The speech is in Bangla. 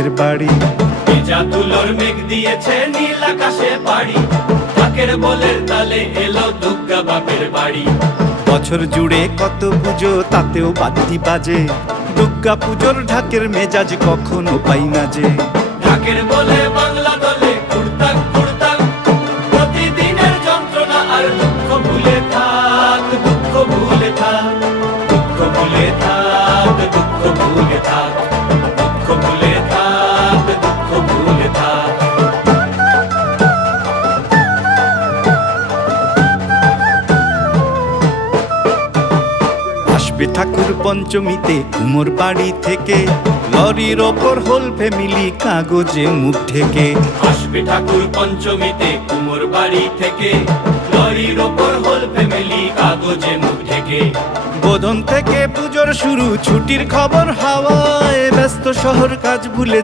বাপের বাড়ি। ভেজা তুলোর মেঘ দিয়েছে নীল আকাশে পাড়ি, ঢাকের বলের তালে এলো দুর্গা বাপের বাড়ি। বছর জুড়ে কত পুজো তাতেও বাদ্যি বাজে, দুর্গা পুজোর ঢাকের মেজাজ কখনো পাই না যে। ঢাকের বলে বাংলা দলে কুড়তাক কুড়তাক, প্রতিদিনের যন্ত্রণা আর দুঃখ ভুলে থাক, দুঃখ ভুলে থাক, দুঃখ ভুলে থাক, দুঃখ ভুলে থাক, দুঃখ ভুলে থাক, দুঃখ ভুলে থাক। আসবে ঠাকুর পঞ্চমীতে কুমোর বাড়ি থেকে, লরির ওপর হোল ফ্যামিলি কাগজে মুখ ঢেকে। আসবে ঠাকুর পঞ্চমীতে কুমোর বাড়ি থেকে, লরির ওপর হোল ফ্যামিলি কাগজে মুখ ঢেকে। বোধন থেকে পুজোর শুরু, ছুটির খবর হাওয়ায়, ব্যস্ত শহর কাজ ভুলে